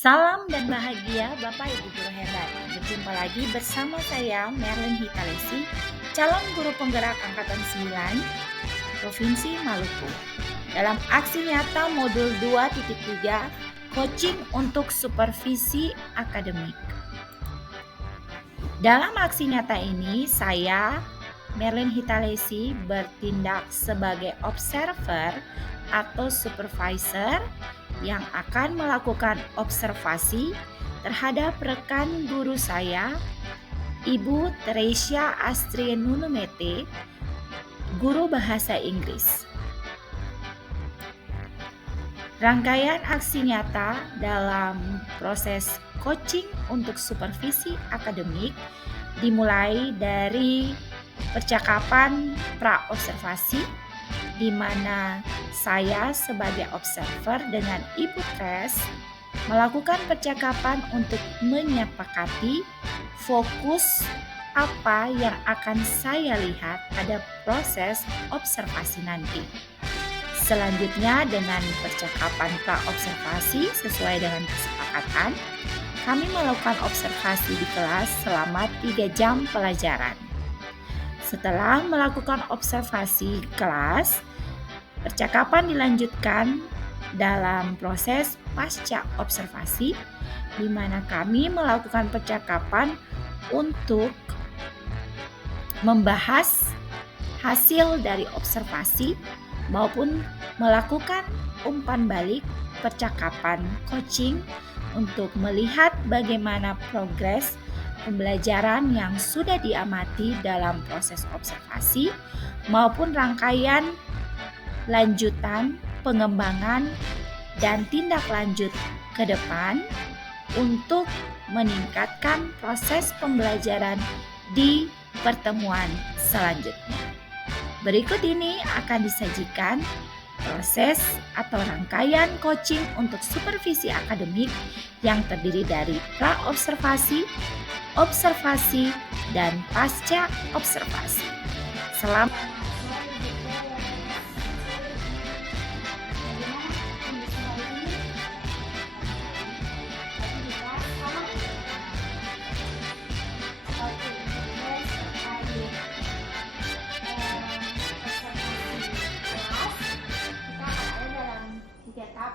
Salam dan bahagia Bapak Ibu Guru hebat. Berjumpa lagi bersama saya Merlin Hitalesi, calon guru penggerak angkatan 9 Provinsi Maluku. Dalam aksi nyata modul 2.3 coaching untuk supervisi akademik. Dalam aksi nyata ini saya Merlin Hitalesi bertindak sebagai observer atau supervisor yang akan melakukan observasi terhadap rekan guru saya, Ibu Teresia Astrienunumete, guru bahasa Inggris. Rangkaian aksi nyata dalam proses coaching untuk supervisi akademik dimulai dari percakapan pra-observasi, di mana saya sebagai observer dengan Ibu Tres melakukan percakapan untuk menyepakati fokus apa yang akan saya lihat pada proses observasi nanti. Selanjutnya dengan percakapan pra-observasi sesuai dengan kesepakatan, kami melakukan observasi di kelas selama 3 jam pelajaran. Setelah melakukan observasi kelas, percakapan dilanjutkan dalam proses pasca observasi, di mana kami melakukan percakapan untuk membahas hasil dari observasi maupun melakukan umpan balik percakapan coaching untuk melihat bagaimana progres pembelajaran yang sudah diamati dalam proses observasi maupun rangkaian lanjutan, pengembangan, dan tindak lanjut ke depan untuk meningkatkan proses pembelajaran di pertemuan selanjutnya. Berikut ini akan disajikan proses atau rangkaian coaching untuk supervisi akademik yang terdiri dari pra-observasi, observasi, dan pasca observasi. Selamat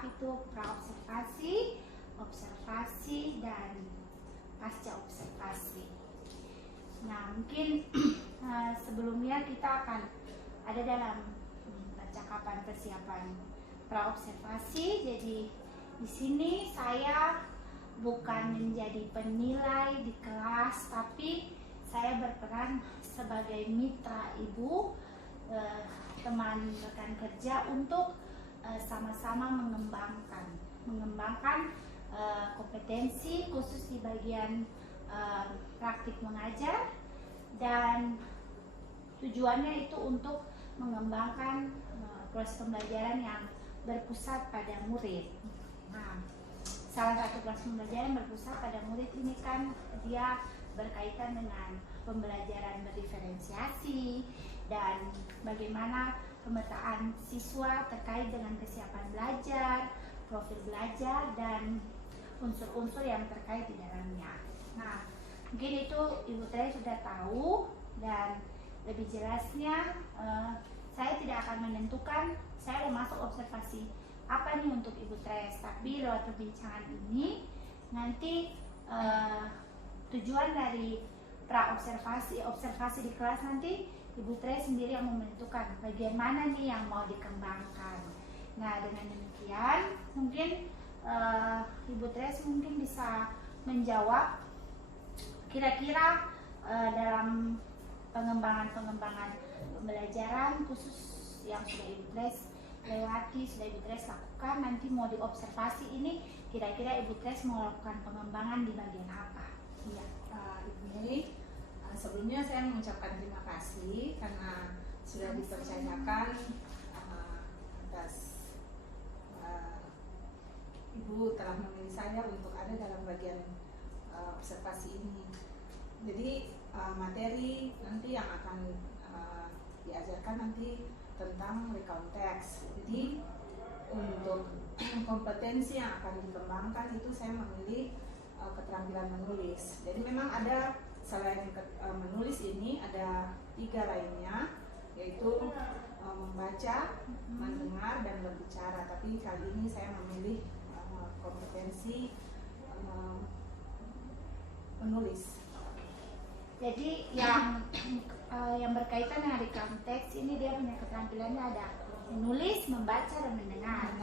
itu pra-observasi, observasi, dan pasca observasi. Nah, mungkin sebelumnya kita akan ada dalam percakapan persiapan pra-observasi. Jadi di sini saya bukan menjadi penilai di kelas, tapi saya berperan sebagai mitra ibu, teman rekan kerja untuk sama-sama mengembangkan kompetensi khusus di bagian praktik mengajar, dan tujuannya itu untuk mengembangkan proses pembelajaran yang berpusat pada murid. Nah, salah satu proses pembelajaran berpusat pada murid ini kan dia berkaitan dengan pembelajaran berdiferensiasi dan bagaimana pemetaan siswa terkait dengan kesiapan belajar, profil belajar, dan unsur-unsur yang terkait di dalamnya. Nah, mungkin itu Ibu Tres sudah tahu, dan lebih jelasnya saya tidak akan menentukan saya mau masuk observasi apa nih untuk Ibu Tres, tapi lewat perbincangan ini nanti tujuan dari pra-observasi, observasi di kelas nanti Ibu Tres sendiri yang menentukan bagian mana nih yang mau dikembangkan. Nah, dengan demikian mungkin Ibu Tres mungkin bisa menjawab kira-kira dalam pengembangan pembelajaran khusus yang sudah Ibu Tres lewati, sudah Ibu Tres lakukan, nanti mau diobservasi ini kira-kira Ibu Tres mau lakukan pengembangan di bagian apa? Iya, Ibu Mei. Sebelumnya saya mengucapkan terima kasih karena sudah dipercayakan atas Ibu telah memilih saya untuk ada dalam bagian observasi ini. Jadi materi nanti yang akan diajarkan nanti tentang recount text. Jadi untuk kompetensi yang akan dikembangkan itu saya memilih keterampilan menulis. Jadi memang ada selain menulis ini ada 3 lainnya, yaitu membaca, mendengar, dan berbicara. Tapi kali ini saya memilih kompetensi menulis. Jadi yang berkaitan dengan recount text ini dia punya keterampilannya ada menulis, membaca, dan mendengar.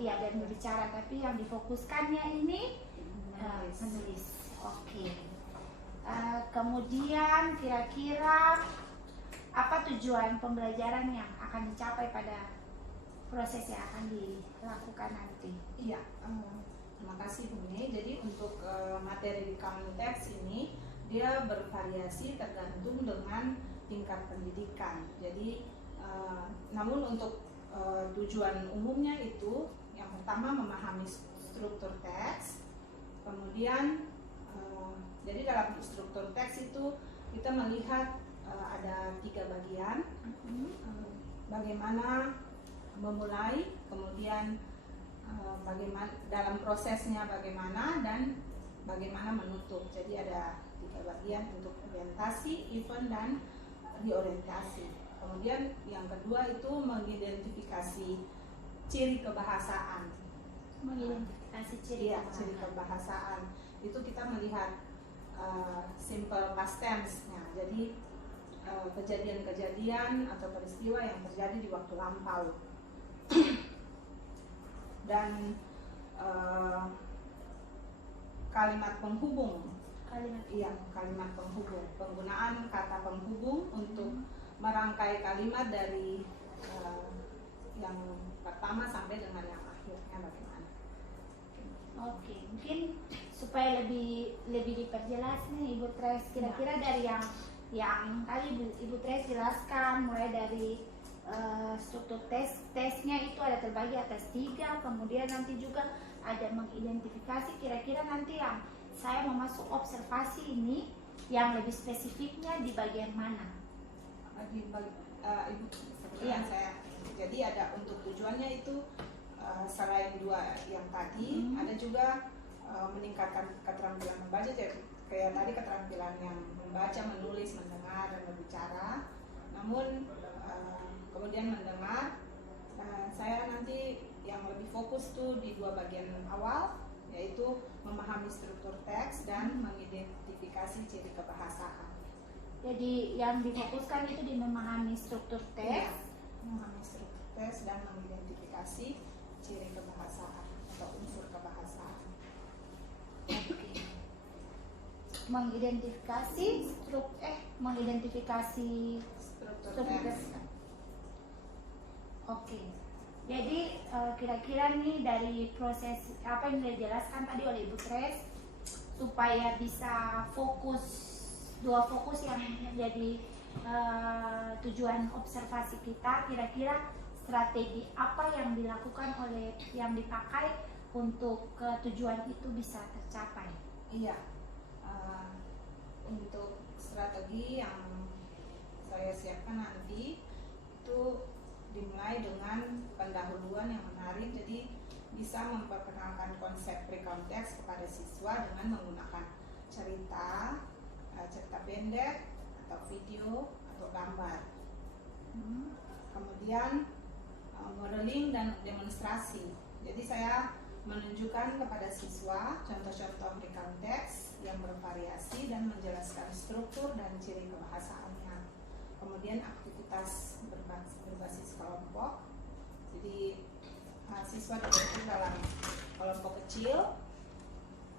Dan berbicara. Tapi yang difokuskannya ini menulis. Oke. Kemudian kira-kira apa tujuan pembelajaran yang akan dicapai pada proses yang akan dilakukan nanti? Iya, terima kasih Bu Ne. Jadi untuk materi recount text ini dia bervariasi tergantung dengan tingkat pendidikan. Jadi namun untuk tujuan umumnya itu yang pertama memahami struktur teks. Kemudian jadi dalam struktur teks itu kita melihat ada 3 bagian. Bagaimana memulai, kemudian bagaimana dalam prosesnya bagaimana, dan bagaimana menutup. Jadi ada 3 bagian untuk orientasi, event, dan reorientasi. Kemudian yang kedua itu mengidentifikasi ciri kebahasaan. Mengidentifikasi ciri kebahasaan. Itu kita melihat simple past tense-nya. Jadi kejadian-kejadian atau peristiwa yang terjadi di waktu lampau. Dan kalimat penghubung. Kalimat penghubung. Penggunaan kata penghubung untuk merangkai kalimat dari yang pertama sampai dengan yang akhirnya bagaimana. Oke, mungkin supaya lebih diperjelas nih Ibu Tres, kira-kira dari yang tadi Ibu Tres jelaskan, mulai dari struktur tesnya itu ada terbagi atas 3, kemudian nanti juga ada mengidentifikasi. Kira-kira nanti yang saya mau masuk observasi ini yang lebih spesifiknya di bagian mana? Ibu, saya jadi ada untuk tujuannya itu selain 2 yang tadi ada juga meningkatkan keterampilan membaca, kayak tadi keterampilan yang membaca, menulis, mendengar, dan berbicara. Namun kemudian mendengar, saya nanti yang lebih fokus tuh di 2 bagian awal, yaitu memahami struktur teks dan mengidentifikasi ciri kebahasaan. Jadi yang difokuskan itu di memahami struktur teks, memahami struktur teks dan mengidentifikasi ciri kebahasaan atau unsur kebahasaan. Oke. Mengidentifikasi struktur teks. Oke. Jadi kira-kira nih dari proses apa yang dijelaskan tadi oleh Ibu Tres, supaya bisa fokus 2 fokus yang menjadi tujuan observasi kita, kira-kira strategi apa yang dilakukan yang dipakai untuk tujuan itu bisa tercapai? Iya, untuk strategi yang saya siapkan nanti itu dimulai dengan pendahuluan yang menarik. Jadi bisa memperkenalkan konsep recount text kepada siswa dengan menggunakan cerita pendek atau video atau gambar. Kemudian modeling dan demonstrasi. Jadi saya menunjukkan kepada siswa contoh-contoh recount text yang bervariasi dan menjelaskan struktur dan ciri kebahasaannya. Kemudian aktivitas berbasis kelompok. Jadi siswa dibagi dalam kelompok kecil,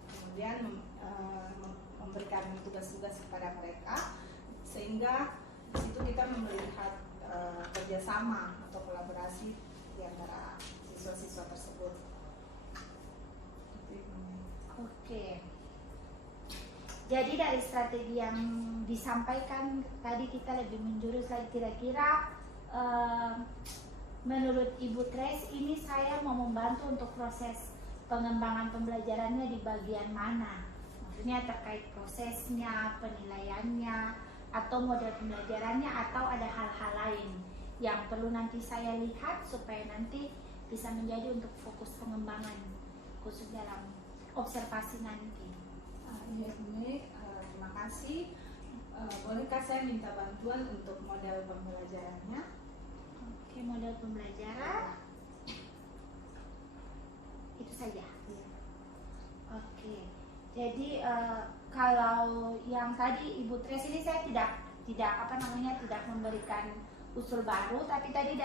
kemudian memberikan tugas-tugas kepada mereka, sehingga di situ kita melihat kerjasama atau kolaborasi di antara siswa-siswa tersebut. Oke. Jadi dari strategi yang disampaikan tadi kita lebih menjurus lagi, kira-kira menurut Ibu Tres ini saya mau membantu untuk proses pengembangan pembelajarannya di bagian mana? Maksudnya terkait prosesnya, penilaiannya, atau model pembelajarannya, atau ada hal-hal lain yang perlu nanti saya lihat supaya nanti bisa menjadi untuk fokus pengembangan khusus dalam observasi nanti. Iya Bune, terima kasih. Bolehkah saya minta bantuan untuk model pembelajarannya? Oke, model pembelajaran itu saja. Iya. Oke, jadi kalau yang tadi Ibu Tres ini saya tidak tidak memberikan usul baru, tapi tadi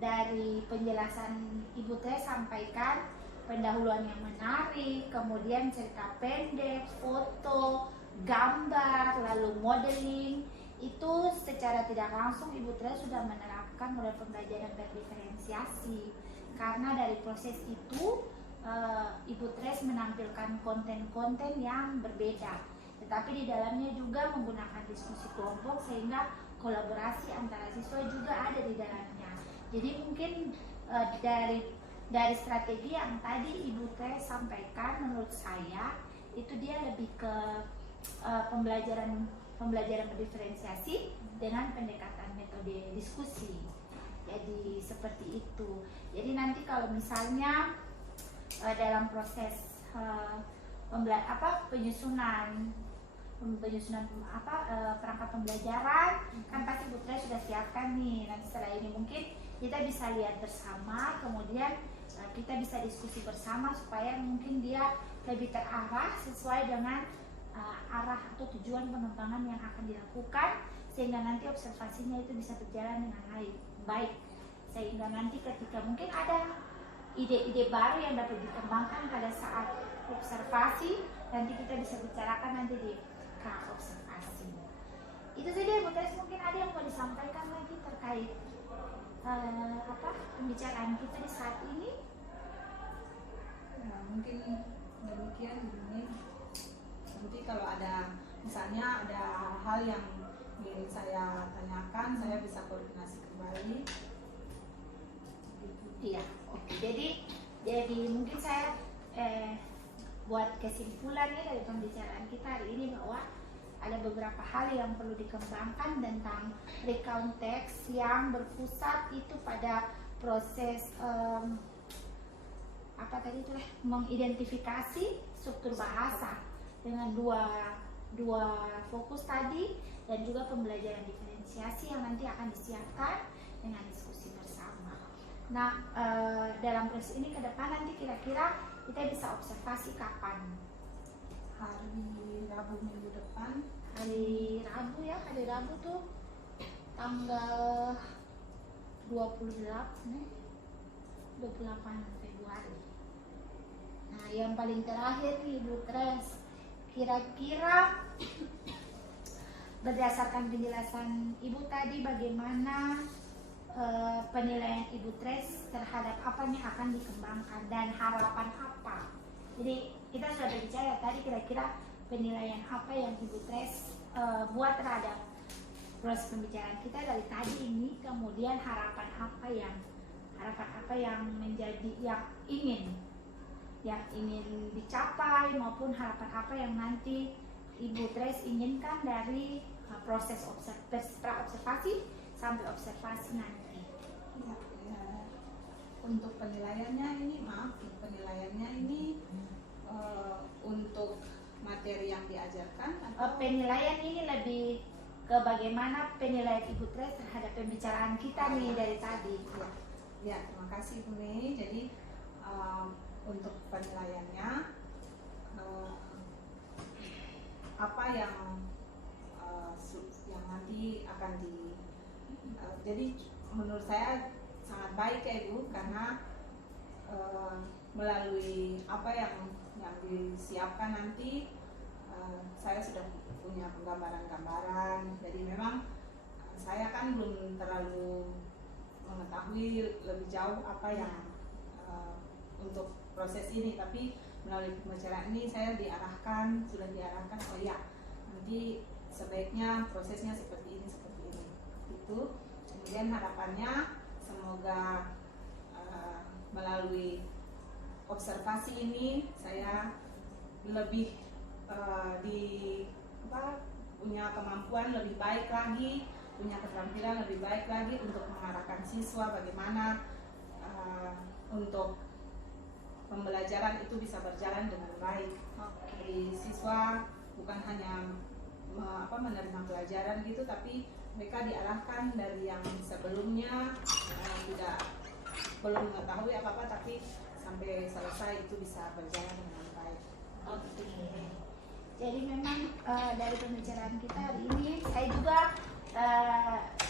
dari penjelasan Ibu Tres sampaikan pendahuluan yang menarik, kemudian cerita pendek, foto, gambar, lalu modeling, itu secara tidak langsung Ibu Tres sudah menerapkan model pembelajaran berdiferensiasi. Karena dari proses itu Ibu Tres menampilkan konten-konten yang berbeda, tetapi di dalamnya juga menggunakan diskusi kelompok sehingga kolaborasi antara siswa juga ada di dalamnya. Jadi mungkin dari strategi yang tadi Ibu Tres sampaikan, menurut saya itu dia lebih ke pembelajaran berdiferensiasi dengan pendekatan metode diskusi. Jadi seperti itu. Jadi nanti kalau misalnya dalam proses penyusunan perangkat pembelajaran, kan pasti Bu Tres sudah siapkan nih. Nanti setelah ini mungkin kita bisa lihat bersama, kemudian kita bisa diskusi bersama supaya mungkin dia lebih terarah sesuai dengan arah atau tujuan pengembangan yang akan dilakukan, sehingga nanti observasinya itu bisa berjalan dengan baik, sehingga nanti ketika mungkin ada ide-ide baru yang dapat dikembangkan pada saat observasi, nanti kita bisa bicarakan nanti di observasi. Itu saja Bu Tres, mungkin ada yang mau disampaikan lagi terkait pembicaraan kita di saat ini? Ya, mungkin demikian ini. Nanti kalau ada misalnya ada hal yang ingin saya tanyakan, saya bisa koordinasi kembali. Iya, oke. Jadi mungkin saya buat kesimpulannya dari pembicaraan kita hari ini bahwa ada beberapa hal yang perlu dikembangkan tentang recount text yang berpusat itu pada proses mengidentifikasi struktur bahasa dengan dua fokus tadi, dan juga pembelajaran diferensiasi yang nanti akan disiapkan dengan diskusi bersama. Nah, dalam proses ini ke depan nanti kira-kira kita bisa observasi kapan? Hari Rabu minggu depan. Hari Rabu ya, hari Rabu tuh tanggal 28 Februari. Nah, yang paling terakhir nih Bu Tres, kira-kira berdasarkan penjelasan Ibu tadi bagaimana penilaian Ibu Tres terhadap apa yang akan dikembangkan dan harapan apa? Jadi kita sudah berbicara tadi kira-kira penilaian apa yang Ibu Tres buat terhadap proses pembicaraan kita dari tadi ini, kemudian harapan apa yang menjadi yang ingin dicapai, maupun harapan apa yang nanti Ibu Tres inginkan dari proses pra-observasi sampai observasi nanti. Ya, untuk penilaiannya ini untuk materi yang diajarkan atau penilaian ini lebih ke bagaimana penilaian Ibu Tres terhadap pembicaraan kita nih dari tadi. Ya, terima kasih Bu Mei. Jadi untuk penilaiannya apa yang nanti akan jadi menurut saya sangat baik ya Ibu, karena melalui apa yang disiapkan nanti saya sudah punya penggambaran-gambaran. Jadi memang saya kan belum terlalu mengetahui lebih jauh apa yang untuk proses ini, tapi melalui pembicaraan ini saya sudah diarahkan oh ya, nanti sebaiknya prosesnya seperti ini itu. Kemudian harapannya semoga melalui observasi ini saya lebih punya kemampuan lebih baik lagi, punya keterampilan lebih baik lagi untuk mengarahkan siswa bagaimana untuk pembelajaran itu bisa berjalan dengan baik. Jadi siswa bukan hanya menerima pelajaran gitu, tapi mereka diarahkan dari yang sebelumnya belum mengetahui apa-apa, tapi sampai selesai itu bisa berjalan dengan baik. Oke. Jadi memang dari pembicaraan kita hari ini saya juga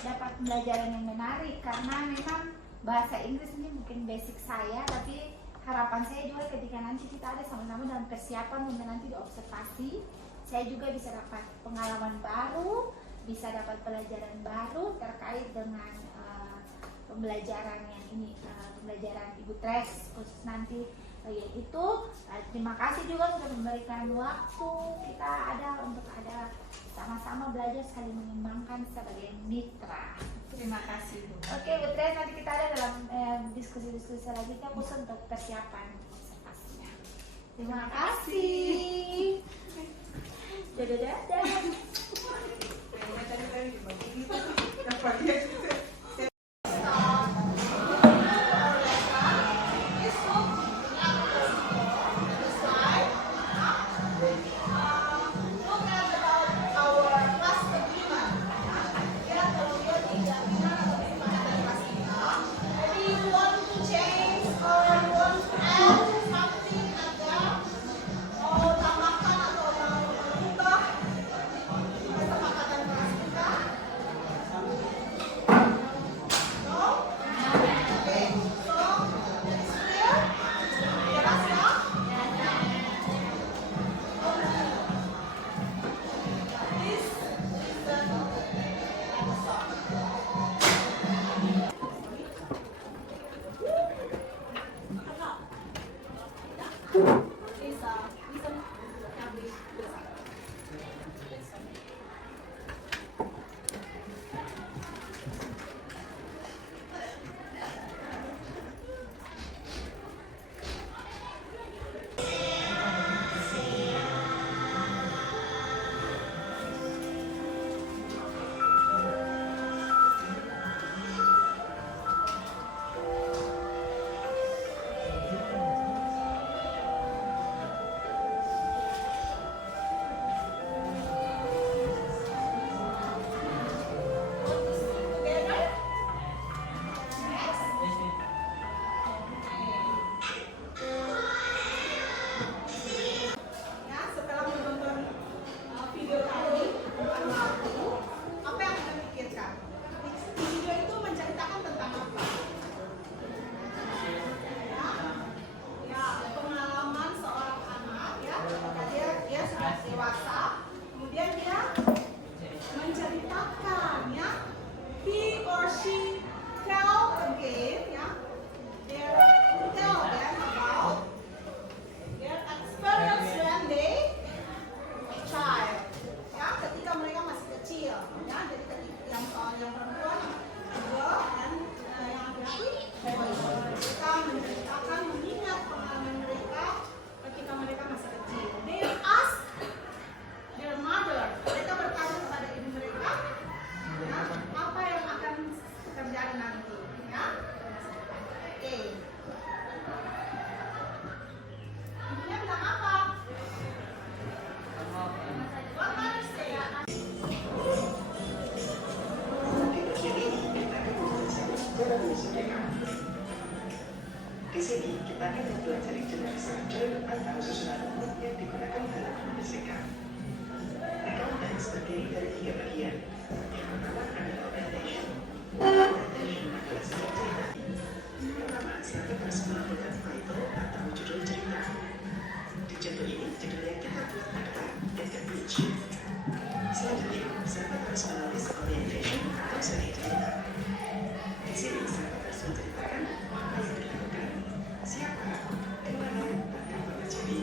dapat pembelajaran yang menarik, karena memang bahasa Inggris ini mungkin basic saya, tapi harapan saya juga ketika nanti kita ada sama-sama dalam persiapan untuk nanti di observasi, saya juga bisa dapat pengalaman baru, bisa dapat pelajaran baru terkait dengan pembelajaran yang ini, pembelajaran Ibu Tres khusus nanti yaitu. Terima kasih juga sudah memberikan waktu kita untuk ada sama-sama belajar saling mengembangkan sebagai mitra. Terima kasih, Bu. Oke, Bu Tres, nanti kita ada dalam diskusi-diskusi selanjutnya khusus untuk persiapan observasinya. Terima kasih. Dadah. Di sini kita akan mempelajari jenis structure atau susunan umum yang digunakan dalam membersihkan. Accountants terdiri dari 3 bagian. Yang pertama adalah orientation. Orientation adalah seperti yang pertama, siapa harus menentukan title atau judul cerita. Di contoh ini, judul yang kita buat adalah At the Beach. Selanjutnya, siapa harus menulis orientation atau seri cerita. Di sini, siapa harus menceritakan apa yang dilakukan, siapa, di mana, dan apa terjadi.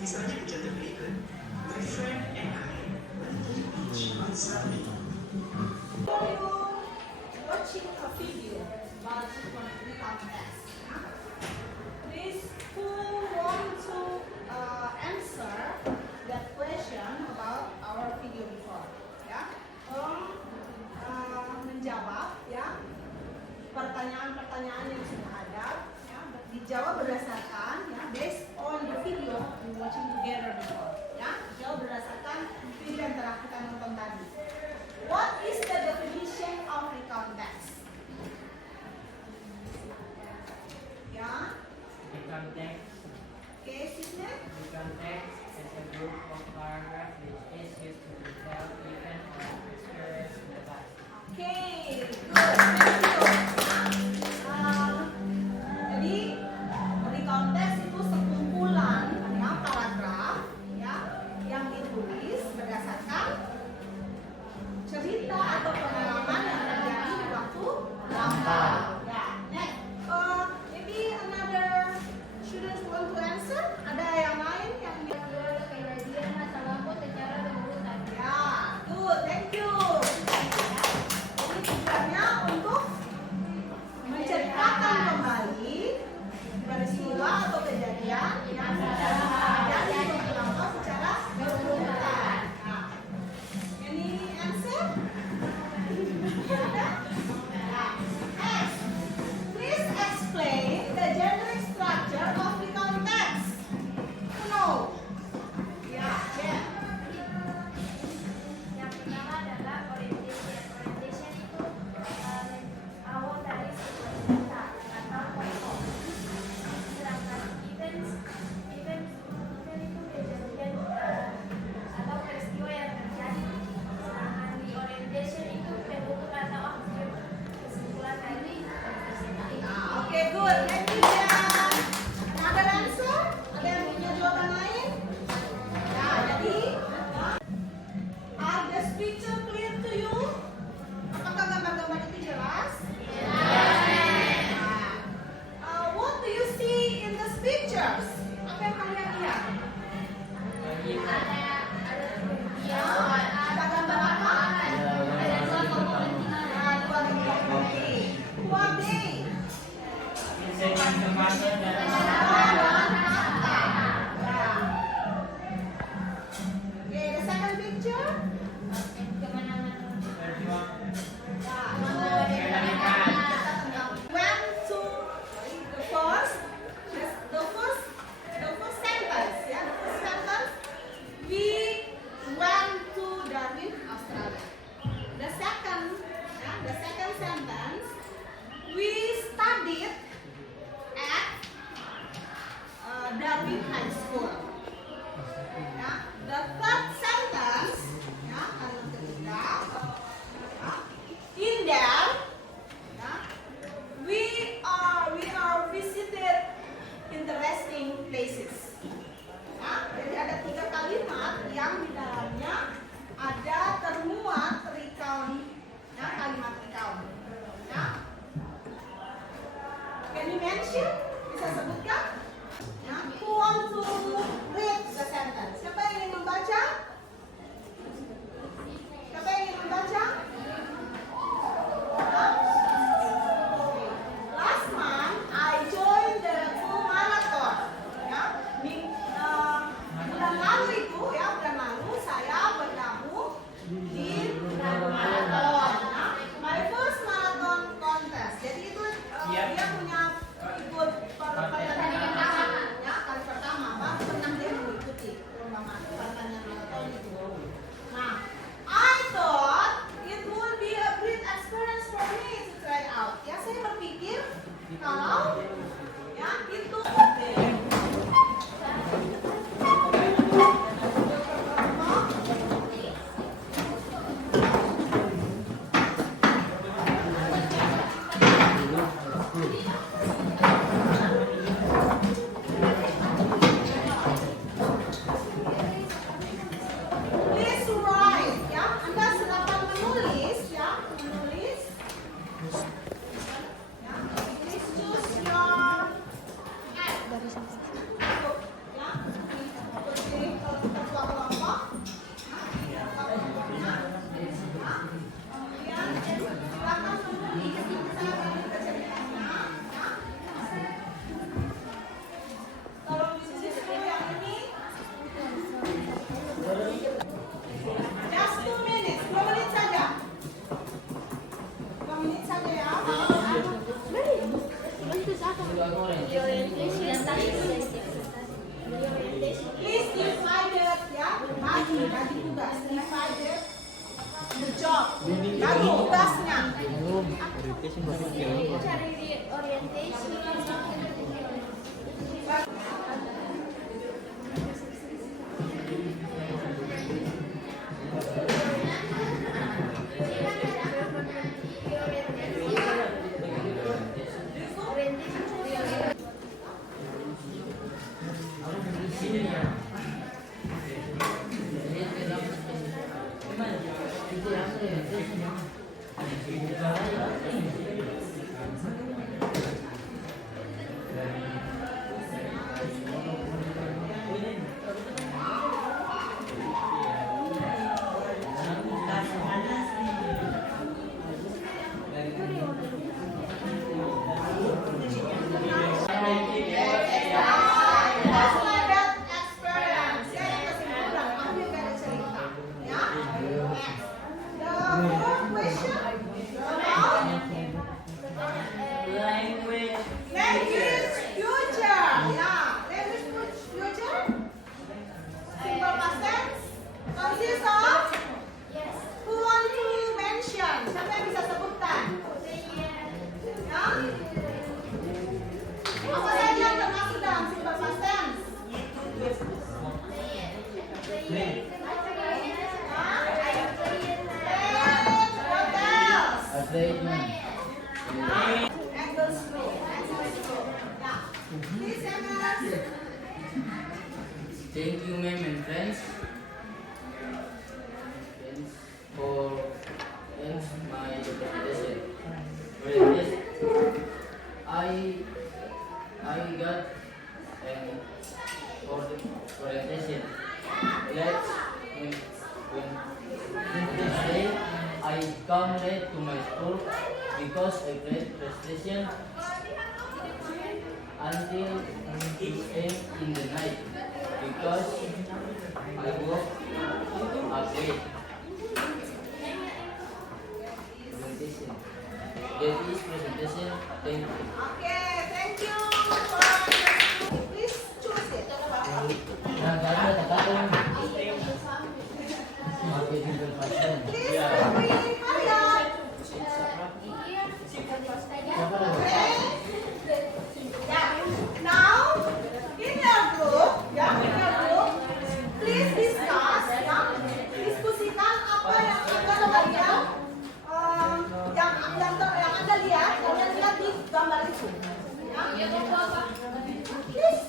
Misalnya di contoh berikut, my friend and I went to the beach on Sunday. Watching a video about the contest. Please, who want to answer that question about our video before? Ya, tolong menjawab ya pertanyaan-pertanyaan yang sudah ada. watching together before. Ya, jawab berdasarkan video yang telah kita nonton tadi. What is the definition of recount text? Ya, Recount text. oke, Sisnya. Recount text is a group of paragraphs which is used to detail event or experience in the past. Oke, good, thank you. Jadi recount text itu sekumpulan ya paragraf ya yang ditulis berdasarkan cerita atau pengalaman yang terjadi di waktu lampau. Ya, next. Maybe another students want to answer? Ada yang lain yang Kejadian masa lampau secara berurutan. ya, good, thank you. Jadi tujuannya untuk menceritakan kembali peristiwa atau kejadian yang terjadi di waktu lampau secara berurutan. Nah, any answer? Ada? Nah, next. Please explain the generic structure of recount text. No. Ya, yeah. Yang pertama adalah orientation. Orientation itu awal dari sebuah cerita atau tokoh. Sedangkan event itu kejadian atau peristiwa yang terjadi. Sedangkan di orientation itu bentuk atau kesimpulan dari Okay, good. Thank you, Jan. Another answer? Ada yang punya jawaban lain? Ya, jadi are the picture clear to you? Apakah gambar-gambar itu jelas? What do you see in the pictures? Apa yang kalian lihat? Ya, ada gambar apa? Ada dua tokoh penting. Who are they? Insight information dan Okay, the second picture. perjuangan. Went to the first sentence. Ya, the first sentence. We went to Darwin, Australia. The second sentence. We studied at Darwin High School. Ya, the third sentence, ya, kalimat ketiga, ya, in there, ya, we are visited interesting places. Ya, jadi ada 3 kalimat yang di dalamnya ada termuat recount, ya, kalimat recount. Ya. Can you mention? Bisa sebutkan? Ya. Who want to read the sentence? Siapa yang ingin membaca? That's my bad experience. Saya kesimpulan, aku juga ada cerita. Ya. The fourth question about Language. language future. Ya, language future. Simple past tense consists of who want to mention? Siapa yang bisa sebutkan? Ya. Apa saja yang termasuk dalam simple past tense? What else? And go slow. Yeah. Please, Emma. Thank you, ma'am and friends, for my presentation. I got orientation. Let's when today I come late to my school because I played PlayStation until 2 a.m. in the night because I woke up late. Presentation. That is presentation. Thank you. Okay, thank you. Please choose it. Kadang-kadang ada kakak pakai Google Classroom. Please, hurry, hurry up. Okay. Yeah. Now, in your group, please discuss, diskusikan apa yang Anda lihat, kalian lihat di gambar itu. Ya. Please.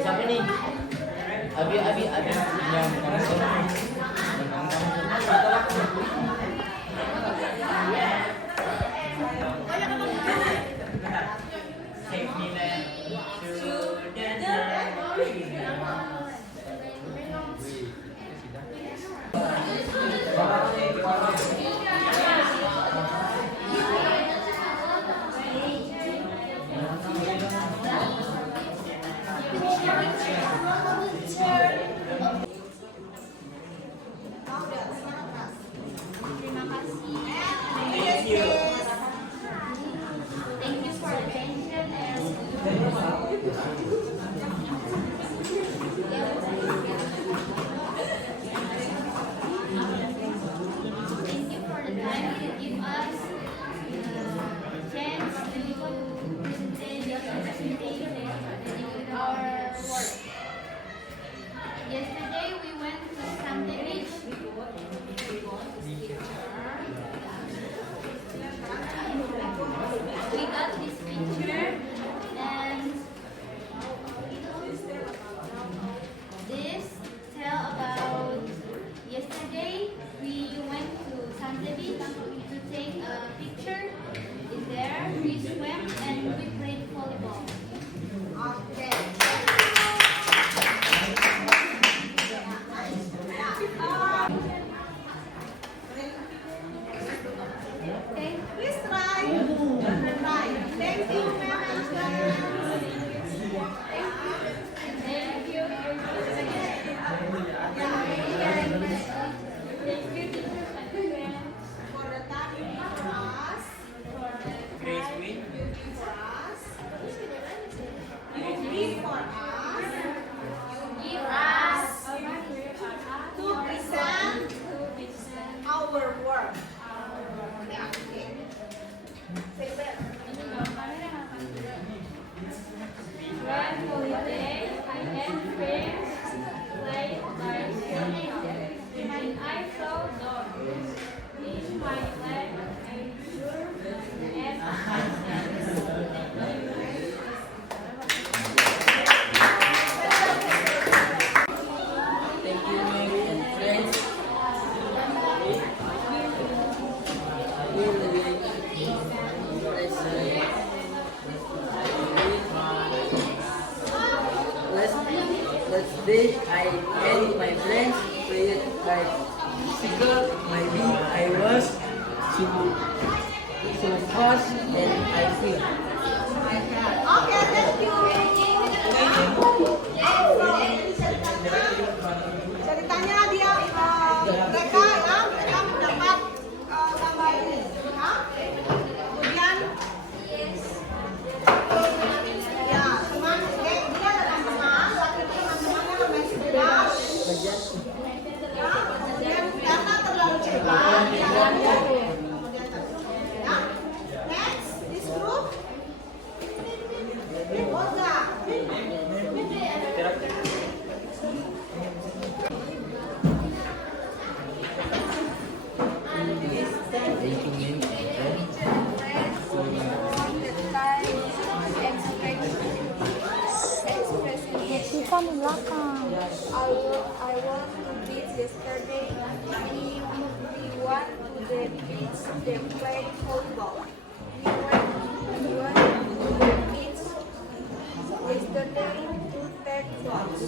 Siapa nih? Abi yang like physical, maybe I was so fast and I feel. Oke, thank you. Ceritanya dia mereka mendapat gambar ini, ya. Kemudian ya teman dia datang teman, waktu itu teman-temannya bermain sepeda. Ya, kemudian karena terlalu cepat, kemudian ya. Next, this group. Olga. Susan di belakang. I want to beach yesterday. We went to the beach and played volleyball. We went to the beach yesterday to take photos.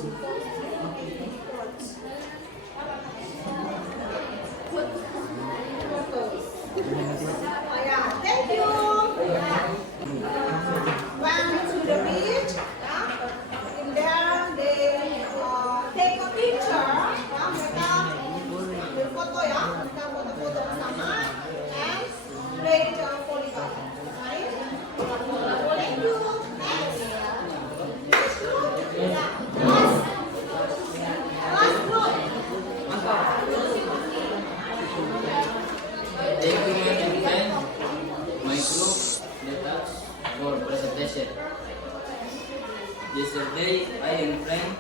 Yeah, thank you. Went to the beach. In there they take a picture. Mereka berfoto ya, mereka foto-foto bersama and play volleyball. Right? Thank you. Next. Next group. Yeah. Last group. Thank you, my friend. My group let us for presentation. Yesterday, I and friend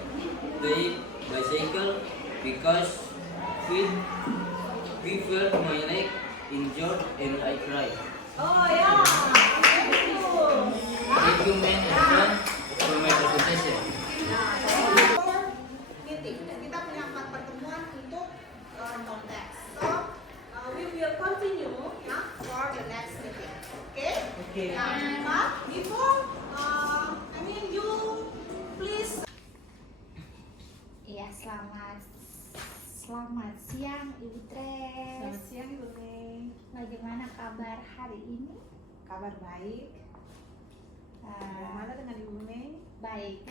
played bicycle because we felt my leg injured and I cried. Oh yeah. Thank you. Thank you, my friend, for my presentation. Meeting. Kita punya 4 pertemuan untuk konteks. So we will continue ya for the next meeting. Okay? Okay. But before you please. Iya, selamat siang Ibu Tres. Selamat siang Ibu Neng. Bagaimana kabar hari ini? Kabar baik. Bagaimana dengan Ibu Neng? Baik.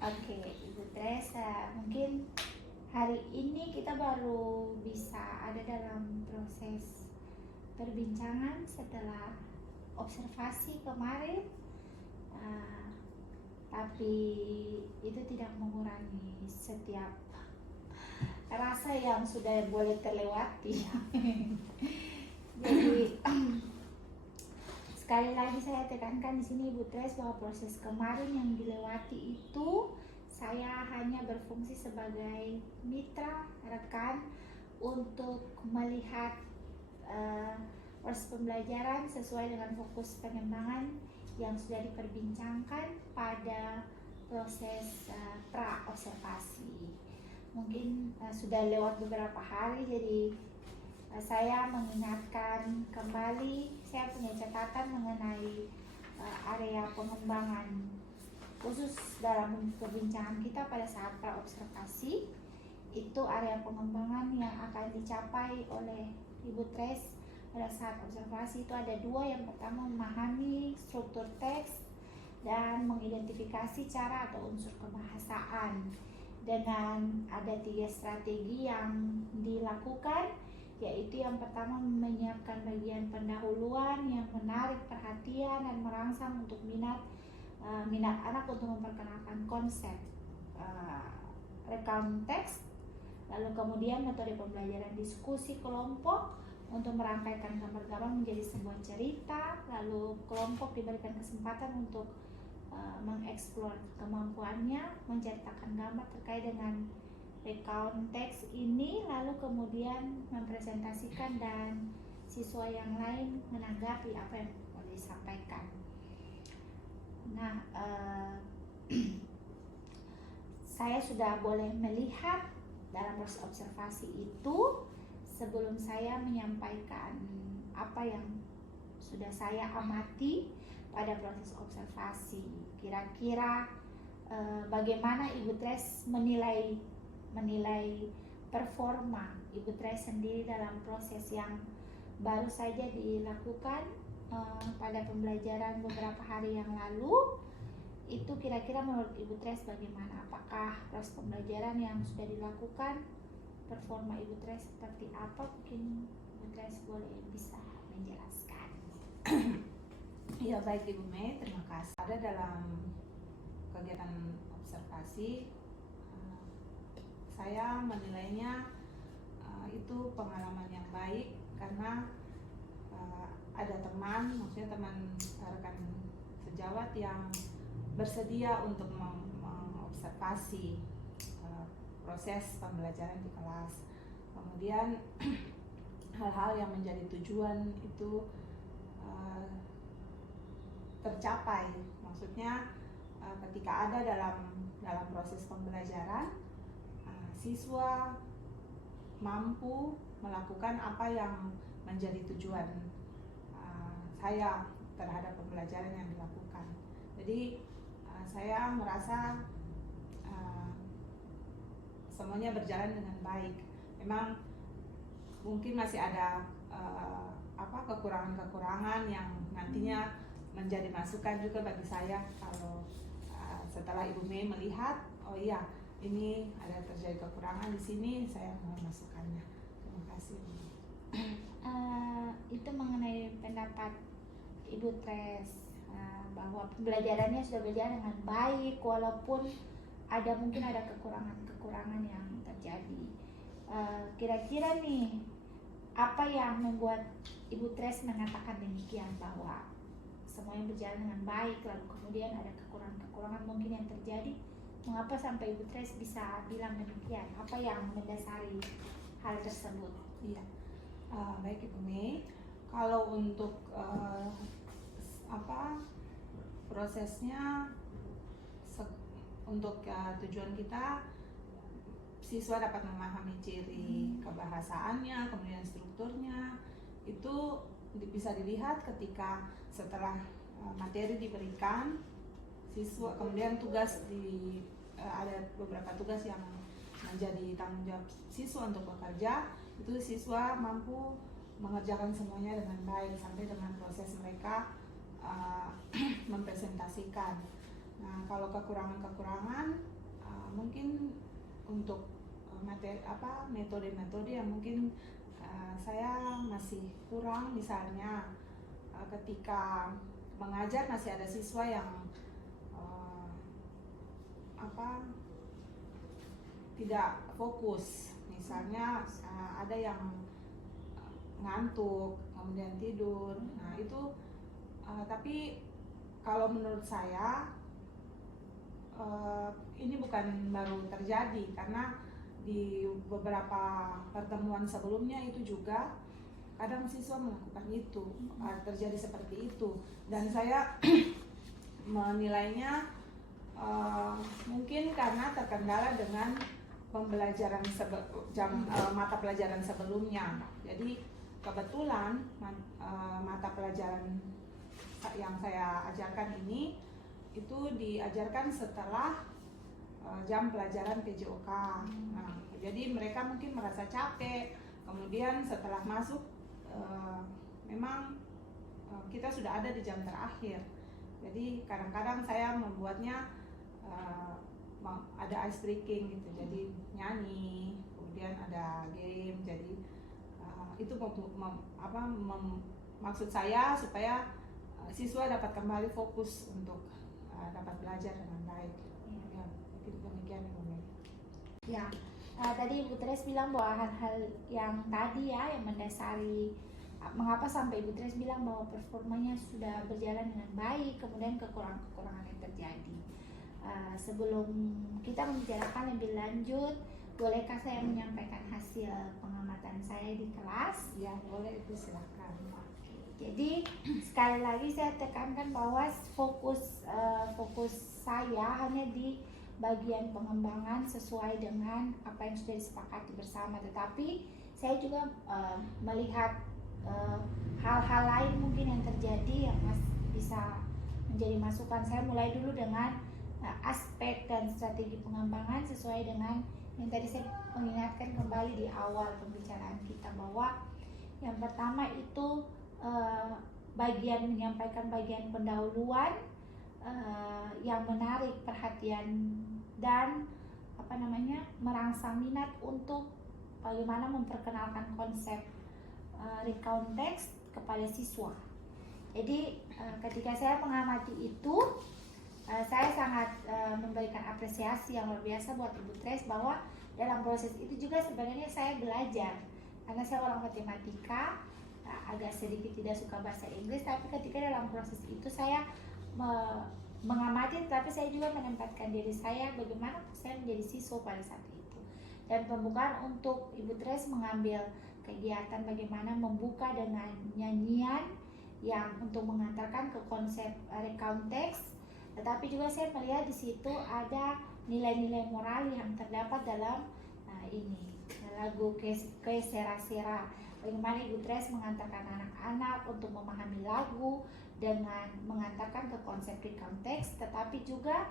Oke, Ibu Tres, mungkin hari ini kita baru bisa ada dalam proses perbincangan setelah observasi kemarin, tapi itu tidak mengurangi setiap rasa yang sudah boleh terlewati. Jadi sekali lagi saya tekankan di sini Ibu Tres bahwa proses kemarin yang dilewati itu saya hanya berfungsi sebagai mitra rekan untuk melihat proses pembelajaran sesuai dengan fokus pengembangan yang sudah diperbincangkan pada proses pra-observasi. Mungkin sudah lewat beberapa hari, jadi saya mengingatkan kembali, saya punya catatan mengenai area pengembangan khusus dalam perbincangan kita pada saat pra-observasi. Itu area pengembangan yang akan dicapai oleh Ibu Tres pada saat observasi itu ada 2. Yang pertama, memahami struktur teks dan mengidentifikasi cara atau unsur kebahasaan. Dengan ada 3 strategi yang dilakukan, yaitu yang pertama menyiapkan bagian pendahuluan yang menarik perhatian dan merangsang untuk minat anak untuk memperkenalkan konsep rekam teks. Lalu kemudian metode pembelajaran diskusi kelompok untuk merangkaikan gambar-gambar menjadi sebuah cerita. Lalu kelompok diberikan kesempatan untuk mengeksplor kemampuannya menceritakan gambar terkait dengan recount teks ini, lalu kemudian mempresentasikan dan siswa yang lain menanggapi apa yang boleh disampaikan. Nah, saya sudah boleh melihat dalam proses observasi itu sebelum saya menyampaikan apa yang sudah saya amati pada proses observasi. Kira-kira bagaimana Ibu Tres menilai menilai performa Ibu Tres sendiri dalam proses yang baru saja dilakukan pada pembelajaran beberapa hari yang lalu. Itu kira-kira menurut Ibu Tres bagaimana? Apakah proses pembelajaran yang sudah dilakukan performa Ibu Tres seperti apa? Mungkin Ibu Tres boleh bisa menjelaskan. Ya, baik Ibu Mei, terima kasih. Ada dalam kegiatan observasi, saya menilainya itu pengalaman yang baik karena ada teman, maksudnya teman rekan sejawat yang bersedia untuk mengobservasi proses pembelajaran di kelas. Kemudian hal-hal yang menjadi tujuan itu tercapai. Maksudnya ketika ada dalam proses pembelajaran, siswa mampu melakukan apa yang menjadi tujuan saya terhadap pembelajaran yang dilakukan. Jadi saya merasa semuanya berjalan dengan baik. Memang mungkin masih ada kekurangan-kekurangan yang nantinya menjadi masukan juga bagi saya kalau setelah Ibu Mei melihat, oh iya ini ada terjadi kekurangan di sini, saya mau masukkannya. Terima kasih. Itu mengenai pendapat Ibu Tres bahwa pembelajarannya sudah berjalan dengan baik walaupun mungkin ada kekurangan-kekurangan yang terjadi. Kira-kira nih apa yang membuat Ibu Tres mengatakan demikian bahwa semuanya berjalan dengan baik lalu kemudian ada kekurangan-kekurangan mungkin yang terjadi? Mengapa sampai Ibu Tres bisa bilang demikian? Apa yang mendasari hal tersebut? Iya, baik Ibu Mei. Kalau untuk prosesnya untuk tujuan kita siswa dapat memahami ciri kebahasaannya, kemudian strukturnya, itu bisa dilihat ketika setelah materi diberikan siswa, kemudian tugas ada beberapa tugas yang menjadi tanggung jawab siswa untuk bekerja, itu siswa mampu mengerjakan semuanya dengan baik sampai dengan proses mereka mempresentasikan. Nah, kalau kekurangan-kekurangan mungkin untuk metode-metode yang mungkin saya masih kurang, misalnya ketika mengajar masih ada siswa yang tidak fokus, misalnya ada yang ngantuk kemudian tidur. Nah itu tapi kalau menurut saya ini bukan baru terjadi, karena di beberapa pertemuan sebelumnya itu juga kadang siswa melakukan itu, terjadi seperti itu, dan saya menilainya mungkin karena terkendala dengan pembelajaran mata pelajaran sebelumnya. Jadi kebetulan mata pelajaran yang saya ajarkan ini itu diajarkan setelah jam pelajaran PJOK. Nah, jadi mereka mungkin merasa capek. Kemudian setelah masuk memang kita sudah ada di jam terakhir. Jadi kadang-kadang saya membuatnya ada ice breaking gitu. Jadi nyanyi, kemudian ada game. Jadi itu maksud saya supaya siswa dapat kembali fokus untuk dapat belajar dengan baik. Ya, demikian Ibu Mei. Ya, tadi Ibu Tres bilang bahwa hal-hal yang tadi ya yang mendasari mengapa sampai Ibu Tres bilang bahwa performanya sudah berjalan dengan baik, kemudian kekurangan-kekurangan yang terjadi. Sebelum kita membicarakan lebih lanjut, bolehkah saya menyampaikan hasil pengamatan saya di kelas? Ya, boleh, itu silakan. Jadi sekali lagi saya tekankan bahwa fokus saya hanya di bagian pengembangan sesuai dengan apa yang sudah disepakati bersama. Tetapi saya juga melihat hal-hal lain mungkin yang terjadi yang bisa menjadi masukan. Saya mulai dulu dengan aspek dan strategi pengembangan sesuai dengan yang tadi saya mengingatkan kembali di awal pembicaraan kita bahwa yang pertama itu bagian menyampaikan bagian pendahuluan yang menarik perhatian dan merangsang minat untuk bagaimana memperkenalkan konsep recount text kepada siswa. Jadi ketika saya mengamati itu, saya sangat memberikan apresiasi yang luar biasa buat Ibu Tres bahwa dalam proses itu juga sebenarnya saya belajar, karena saya orang matematika, agak sedikit tidak suka bahasa Inggris, tapi ketika dalam proses itu saya mengamati, tapi saya juga menempatkan diri saya bagaimana saya menjadi siswa pada saat itu. Dan pembukaan untuk Ibu Tres mengambil kegiatan bagaimana membuka dengan nyanyian yang untuk mengantarkan ke konsep recount text, tetapi juga saya melihat di situ ada nilai-nilai moral yang terdapat dalam ini lagu Que Sera Sera. Bagaimana Ibu Tres mengantarkan anak-anak untuk memahami lagu dengan mengantarkan ke konsep recount text, tetapi juga